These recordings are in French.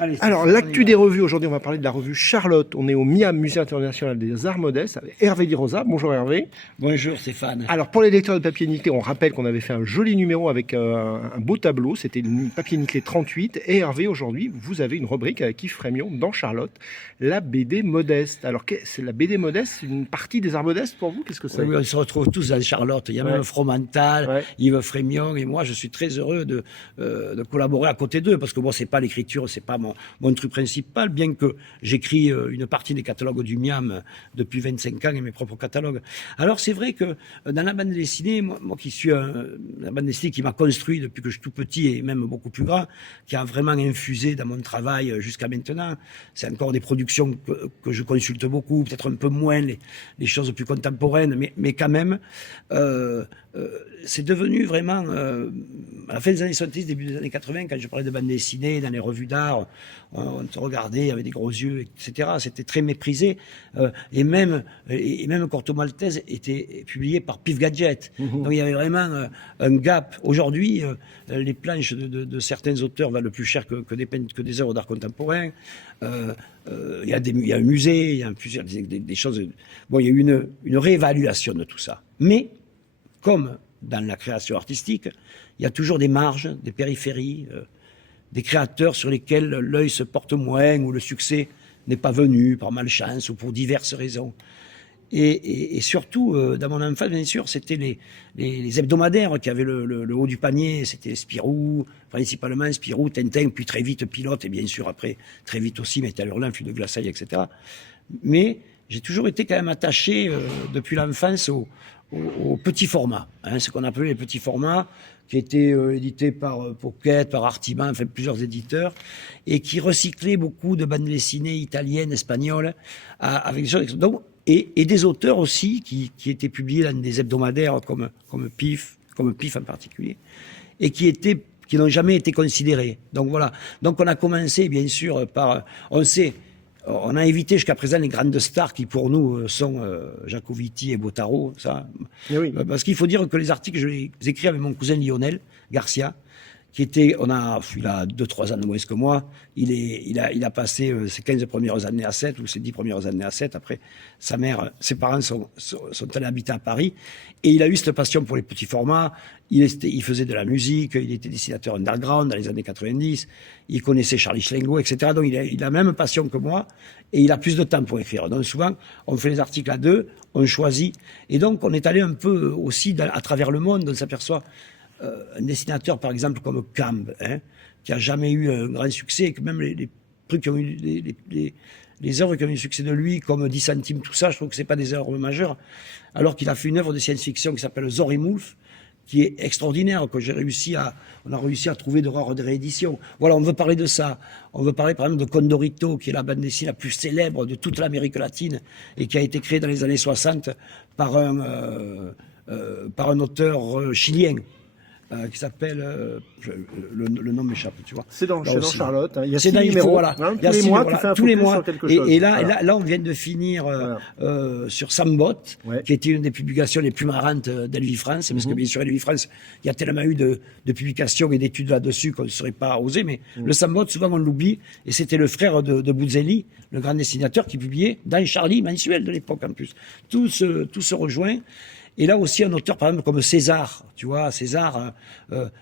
Allez, Alors, l'actu des revues, aujourd'hui, on va parler de la revue Charlotte. On est au MIAM, Musée International des Arts Modestes, avec Hervé Di Rosa. Bonjour Hervé. Bonjour Stéphane. Alors, pour les lecteurs de papier nickelé, on rappelle qu'on avait fait un joli numéro avec un beau tableau. C'était le papier nickelé 38. Et Hervé, aujourd'hui, vous avez une rubrique avec Yves Frémion dans Charlotte, la BD modeste. Alors, c'est la BD modeste, une partie des arts modestes pour vous? Qu'est-ce que c'est? Oui, on se retrouve tous dans Charlotte. Il y a même Fromental, Yves Frémion, et moi, je suis très heureux de collaborer à côté d'eux, parce que moi, c'est pas l'écriture, c'est pas mon truc principal, bien que j'écris une partie des catalogues du MIAM depuis 25 ans et mes propres catalogues. Alors, c'est vrai que dans la bande dessinée, moi qui suis la bande dessinée qui m'a construit depuis que je suis tout petit et même beaucoup plus grand, qui a vraiment infusé dans mon travail jusqu'à maintenant, c'est encore des productions que je consulte beaucoup, peut-être un peu moins les choses plus contemporaines, mais quand même, c'est devenu vraiment, à la fin des années 70, début des années 80, quand je parlais de bande dessinée, dans les revues d'art, on te regardait avec des gros yeux, etc. C'était très méprisé. Et même Corto Maltese était publié par Pif Gadget. Donc il y avait vraiment un gap. Aujourd'hui, les planches de certains auteurs valent plus cher que des œuvres d'art contemporain. Il y a un musée, il y a plusieurs des choses. Bon, il y a eu une réévaluation de tout ça. Mais, comme dans la création artistique, il y a toujours des marges, des périphéries, des créateurs sur lesquels l'œil se porte moins, ou le succès n'est pas venu par malchance ou pour diverses raisons. Et surtout, dans mon enfance, bien sûr, c'était les hebdomadaires qui avaient le haut du panier. C'était Spirou, principalement Spirou, Tintin, puis très vite Pilote, et bien sûr après, très vite aussi Métal Hurlant, Flux de Glaçaille, etc. Mais j'ai toujours été quand même attaché, depuis l'enfance, au petit format, ce qu'on appelait les petits formats, qui étaient édités par Pocket, par Artiman, enfin plusieurs éditeurs, et qui recyclaient beaucoup de bandes dessinées italiennes, espagnoles, avec des choses. Donc, et des auteurs aussi qui étaient publiés dans des hebdomadaires comme Pif en particulier, et qui n'ont jamais été considérés. Donc voilà. Donc on a commencé bien sûr par, on a évité jusqu'à présent les grandes stars qui pour nous sont Jacoviti et Bottaro, ça. Oui. Parce qu'il faut dire que les articles, je les écris avec mon cousin Lionel Garcia, qui était, il a 2-3 ans de moins que moi. Il a passé ses 15 premières années à 7 ou ses 10 premières années à 7. Après, ses parents sont allés habiter à Paris. Et il a eu cette passion pour les petits formats. Il faisait de la musique, il était dessinateur underground dans les années 90. Il connaissait Charlie Schlengo, etc. Donc il a la même passion que moi. Et il a plus de temps pour écrire. Donc souvent, on fait les articles à deux, on choisit. Et donc on est allé un peu aussi à travers le monde, on s'aperçoit. Un dessinateur, par exemple, comme Camb, qui a jamais eu un grand succès, et que même les trucs qui ont eu les œuvres qui ont eu le succès de lui, comme 10 centimes, tout ça, je trouve que c'est pas des œuvres majeures, alors qu'il a fait une œuvre de science-fiction qui s'appelle Zorimulf, qui est extraordinaire, que on a réussi à trouver de rares rééditions. Voilà, on veut parler de ça. On veut parler, par exemple, de Condorito, qui est la bande dessinée la plus célèbre de toute l'Amérique latine, et qui a été créée dans les années 60 par un auteur chilien. Qui s'appelle, le nom m'échappe, tu vois. C'est dans Charlotte. Il y a 6 numéros. voilà. Tous les mois, tu fais un focus sur quelque chose. Et là, on vient de finir sur Sambot, qui était une des publications les plus marrantes d'Elvie France, parce que bien sûr, Elvie France, il y a tellement eu de publications et d'études là-dessus qu'on ne serait pas osé, mais le Sambot, souvent on l'oublie, et c'était le frère de Buzzelli, le grand dessinateur, qui publiait dans Charlie mensuel de l'époque en plus. Tout se rejoint. Et là aussi, un auteur, par exemple, comme César, tu vois, César,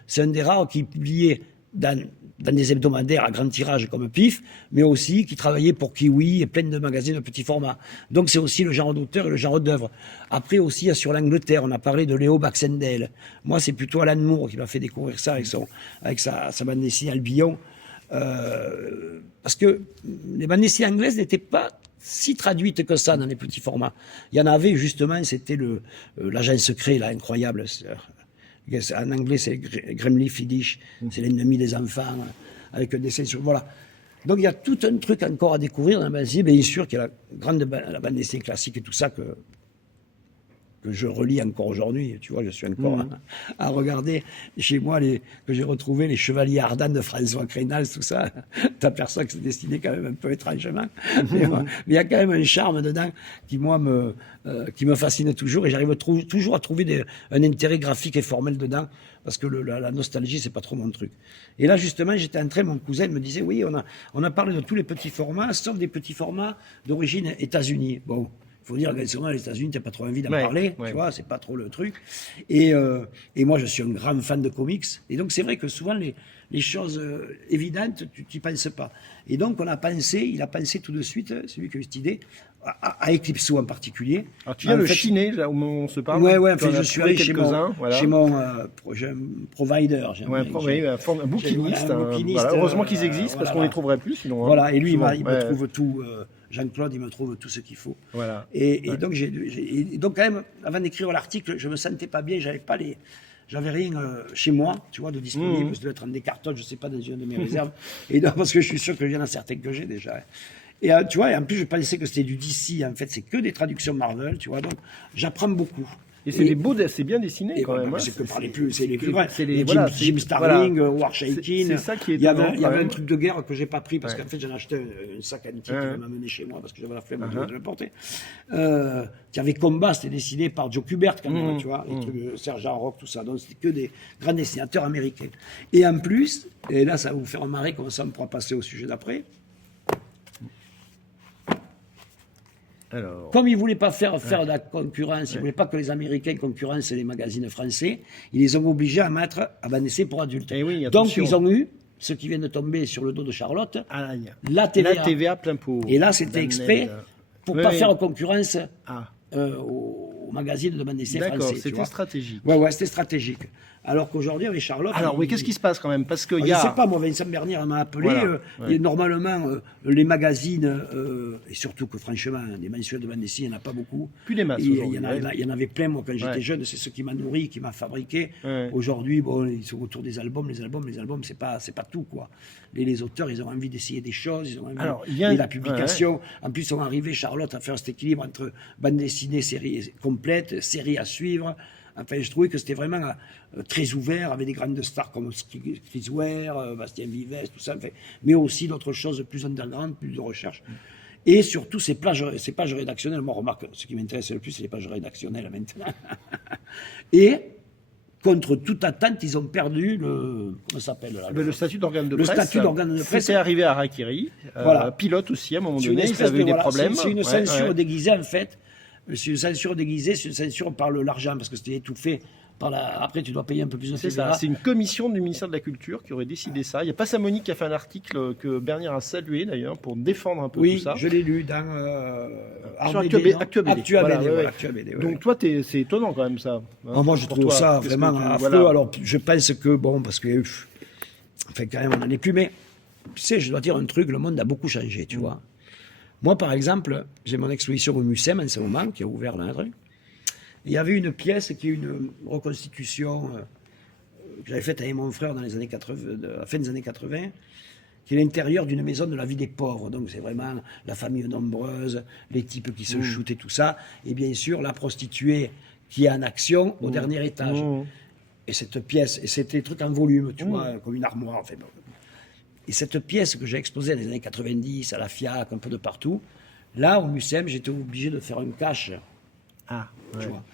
c'est un des rares qui publiait dans des hebdomadaires à grand tirage comme Pif, mais aussi qui travaillait pour Kiwi et plein de magazines de petits formats. Donc c'est aussi le genre d'auteur et le genre d'œuvre. Après aussi, sur l'Angleterre, on a parlé de Léo Baxendale. Moi, c'est plutôt Alan Moore qui m'a fait découvrir ça avec sa bande dessinée Albion. Parce que les bandes dessinées anglaises n'étaient pas si traduites que ça dans les petits formats. Il y en avait justement, c'était l'agent secret, là, incroyable. En anglais, c'est Gremlin Yiddish, c'est l'ennemi des enfants, avec un dessin sur... Voilà. Donc il y a tout un truc encore à découvrir dans la bande dessinée. Bien sûr qu'il y a la bande dessinée classique et tout ça que que je relis encore aujourd'hui. Tu vois, je suis encore à regarder chez moi que j'ai retrouvé les Chevaliers Ardents de François Crénal, tout ça. T'aperçois que c'est dessiné quand même un peu étrangement. Mais il y a quand même un charme dedans qui, moi, qui me fascine toujours. Et j'arrive toujours à trouver un intérêt graphique et formel dedans. Parce que la nostalgie, c'est pas trop mon truc. Et là, justement, j'étais en train, mon cousin me disait, oui, on a parlé de tous les petits formats, sauf des petits formats d'origine États-Unis. Bon, il faut dire que souvent, les États-Unis, tu n'as pas trop envie d'en parler, tu vois, c'est pas trop le truc. Et moi, je suis un grand fan de comics. Et donc, c'est vrai que souvent, les choses évidentes, tu n'y penses pas. Et donc, il a pensé tout de suite, c'est lui qui a eu cette idée, à Eclipso en particulier. Alors, tu viens de Chiner, là où on se parle. Ouais, en fait, je suis allé chez mon provider. Un bouquiniste. Heureusement qu'ils existent, parce qu'on ne les trouverait plus, sinon. Voilà, et lui, il me trouve tout. Jean-Claude, il me trouve tout ce qu'il faut. Voilà. Et donc, donc, quand même, avant d'écrire l'article, je me sentais pas bien, j'avais rien chez moi, tu vois, de disponible. Je devais être en des cartons, je sais pas, dans une de mes réserves. Et donc, parce que je suis sûr qu'il y en a certains que j'ai déjà. Et tu vois, et en plus, je pensais que c'était du DC. En fait, c'est que des traductions Marvel, tu vois. Donc, j'apprends beaucoup. Et c'est bien dessiné quand même. C'est que par les plus grands. Voilà, Jim Starling, War Shakin. C'est ça qui est. Il y avait un truc de guerre que j'ai pas pris parce qu'en fait, j'en ai acheté un sac antique qui m'a amené chez moi parce que j'avais la flemme de le porter. Il y avait Combat, c'était dessiné par Joe Kubert quand même, tu vois, les trucs de Serge Rock, tout ça. Donc, c'était que des grands dessinateurs américains. Et en plus, et là, ça va vous faire marrer, comme ça, on pourra passer au sujet d'après. Alors... Comme ils ne voulaient pas faire de la concurrence, ils ne voulaient pas que les Américains concurrencent les magazines français, ils les ont obligés à mettre à bande dessinée pour adultes. Donc ils ont eu, ce qui vient de tomber sur le dos de Charlotte, la TVA. La TVA plein pot. Et là, c'était exprès pour ne pas faire concurrence aux magazines de bande dessinée français. D'accord, c'était stratégique. Ouais, c'était stratégique. Alors qu'aujourd'hui, avec Charlotte... Alors oui, qu'est-ce qui se passe quand même? Parce que je ne sais pas, moi, Vincent Bernier m'a appelé. Et normalement, les magazines, et surtout que franchement, des mensuels de bande dessinée, il n'y en a pas beaucoup. Plus des masses aujourd'hui. Il y en avait plein, moi, quand j'étais jeune. C'est ce qui m'a nourri, qui m'a fabriqué. Aujourd'hui, bon, ils sont autour des albums. Les albums, c'est pas tout, quoi. Les auteurs, ils ont envie d'essayer des choses. Ils ont envie de la publication. En plus, ils sont arrivés, Charlotte, à faire cet équilibre entre bande dessinée, série complète, série à suivre. Enfin, je trouvais que c'était vraiment très ouvert, avec des grandes stars comme Chris Ware, Bastien Vives, tout ça. Enfin, mais aussi d'autres choses plus underground, plus de recherche. Et surtout, ces pages rédactionnelles. Moi, remarque, ce qui m'intéresse le plus, c'est les pages rédactionnelles maintenant. Et, contre toute attente, ils ont perdu comment ça s'appelle là, le statut d'organe de presse. Le statut d'organe de presse. C'est arrivé à Harakiri. Pilote aussi, à un moment donné, ils avaient eu des problèmes. C'est une censure déguisée, en fait. C'est une censure déguisée, c'est une censure par l'argent, parce que c'était étouffé. Après, tu dois payer un peu plus de TVA. C'est ça, c'est une commission du ministère de la Culture qui aurait décidé ça. Il y a Passamoni qui a fait un article que Bernier a salué d'ailleurs pour défendre un peu tout ça. Oui, je l'ai lu dans sur Actua BD. Donc toi, c'est étonnant quand même ça. Moi, je trouve ça vraiment affreux. Alors, je pense que, parce que, enfin, quand même, on n'en est plus. Mais, tu sais, je dois dire un truc, le monde a beaucoup changé, tu vois. Moi, par exemple, j'ai mon exposition au Mucem en ce moment, qui est ouvert là. Il y avait une pièce qui est une reconstitution que j'avais faite avec mon frère dans les années 80, à la fin des années 80, qui est l'intérieur d'une maison de la vie des pauvres. Donc c'est vraiment la famille nombreuse, les types qui se shootent et tout ça. Et bien sûr, la prostituée qui est en action au dernier étage. Et cette pièce, et c'était des trucs en volume, tu vois, comme une armoire. Enfin, et cette pièce que j'ai exposée dans les années 90, à la FIAC, un peu de partout, là, au Mucem, j'étais obligé de faire un cache. Tu vois.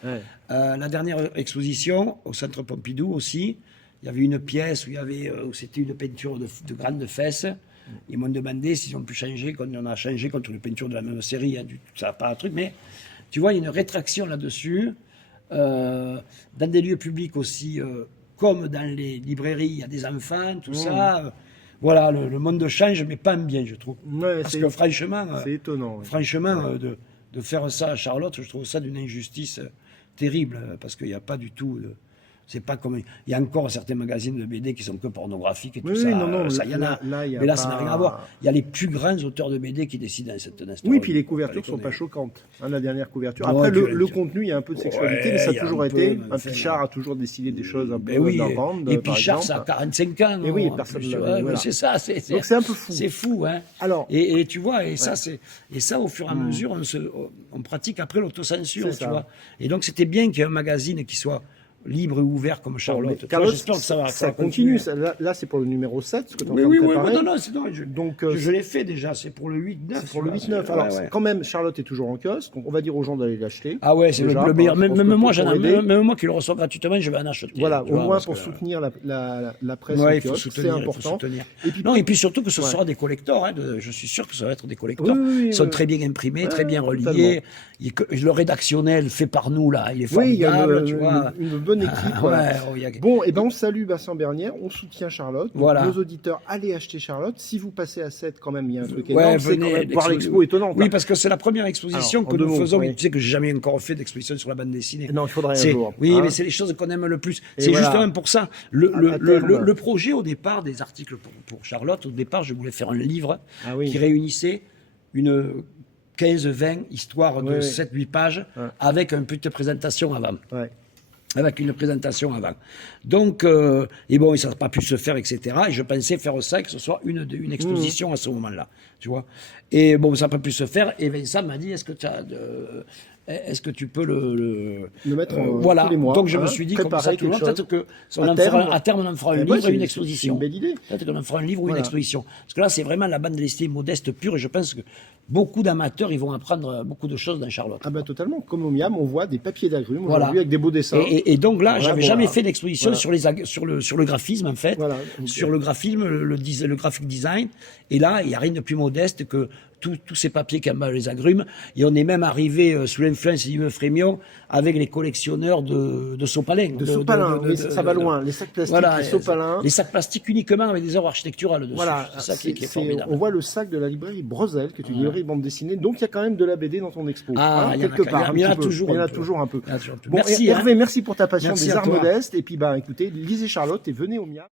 La dernière exposition, au Centre Pompidou aussi, il y avait une pièce où c'était une peinture de grandes fesses. Ils m'ont demandé s'ils ont pu changer, quand on a changé contre une peinture de la même série. Ça n'a pas un truc, mais tu vois, il y a une rétraction là-dessus. Dans des lieux publics aussi, comme dans les librairies, il y a des enfants, tout ça. Voilà, le monde change, mais pas en bien, je trouve. Parce que franchement, c'est étonnant. Franchement, de faire ça à Charlotte, je trouve ça d'une injustice terrible, parce qu'il n'y a pas du tout C'est pas comme il y a encore certains magazines de BD qui sont que pornographiques et tout Oui, ça. oui, non, Ça, il y en a. Mais là, ça n'a rien à voir. Il y a les plus grands auteurs de BD qui décident dans cette Oui, puis les couvertures sont pas choquantes. La dernière couverture. Après, le contenu, il y a un peu de sexualité, mais ça a toujours été. Un Pichard a toujours décidé des choses un peu dangereuses. Et Pichard, ça a 45 ans. Et oui, personne ne c'est ça. Donc c'est un peu fou. C'est fou, hein. Alors, et tu vois, et ça, au fur et à mesure, on pratique après l'autocensure, tu vois. Et donc, c'était bien qu'il y ait un magazine qui soit libre et ouvert comme Charlotte. J'espère que ça continue. Là, c'est pour le numéro 7, ce que tu es en train de préparer. Non, je l'ai fait déjà, c'est pour le 8-9. C'est pour le 8-9. Alors, quand même, Charlotte est toujours en kiosque, donc on va dire aux gens d'aller l'acheter. Ah ouais, c'est le meilleur. Même moi qui le reçois gratuitement, je vais en acheter. Voilà, au moins pour soutenir la presse en kiosque, c'est important. Et puis surtout que ce sera des collectors, je suis sûr que ça va être des collectors. Ils sont très bien imprimés, très bien reliés. Le rédactionnel fait par nous, là, il est formidable, tu vois. Une bonne équipe. Bon, et ben on salue Vincent Bernière, on soutient Charlotte. Voilà. Nos auditeurs, allez acheter Charlotte. Si vous passez à 7, quand même, il y a un truc énorme. C'est quand même voir l'expo étonnante. Oui, parce que c'est la première exposition que nous faisons. Tu sais que j'ai jamais encore fait d'exposition sur la bande dessinée. Non, il faudrait un jour. Oui, mais c'est les choses qu'on aime le plus. C'est justement pour ça. Le projet au départ des articles pour Charlotte, au départ, je voulais faire un livre qui réunissait une 15-20 histoires de 7-8 pages avec une petite présentation avant. Avec une présentation avant. Donc, et bon, ça n'a pas pu se faire, etc. Et je pensais faire ça, que ce soit une exposition à ce moment-là, tu vois. Et bon, ça n'a pas pu se faire. Et Vincent m'a dit, est-ce que tu peux le mettre voilà. Tous les mois. Donc je me suis dit, comme ça, peut-être que à terme, on en fera un livre et une exposition. C'est une belle idée. Peut-être qu'on en fera un livre ou une exposition. Parce que là, c'est vraiment la bande dessinée modeste pure. Et je pense que beaucoup d'amateurs, ils vont apprendre beaucoup de choses dans Charlotte. Ah ben totalement. Comme au Miam, on voit des papiers d'agrumes aujourd'hui avec des beaux dessins. Et donc là, j'avais jamais fait d'exposition sur le graphisme, en fait. Sur le graphisme, le graphic design. Et là, il n'y a rien de plus modeste que tous ces papiers qui emballent les agrumes. Et on est même arrivé sous l'influence d'Yves Frémion avec les collectionneurs de sopalins. De sopalins, oui, ça va loin. Les sacs plastiques, les sopalins. Les sacs plastiques uniquement avec des œuvres architecturales dessus. Voilà, c'est ça qui est formidable. On voit le sac de la librairie Brosel, que tu livrais bande dessinée. Donc il y a quand même de la BD dans ton expo. Quelque part. Il y en a toujours un peu. Bon, Hervé, merci pour ta passion des arts modestes. Et puis, écoutez, lisez Charlotte et venez au Miam.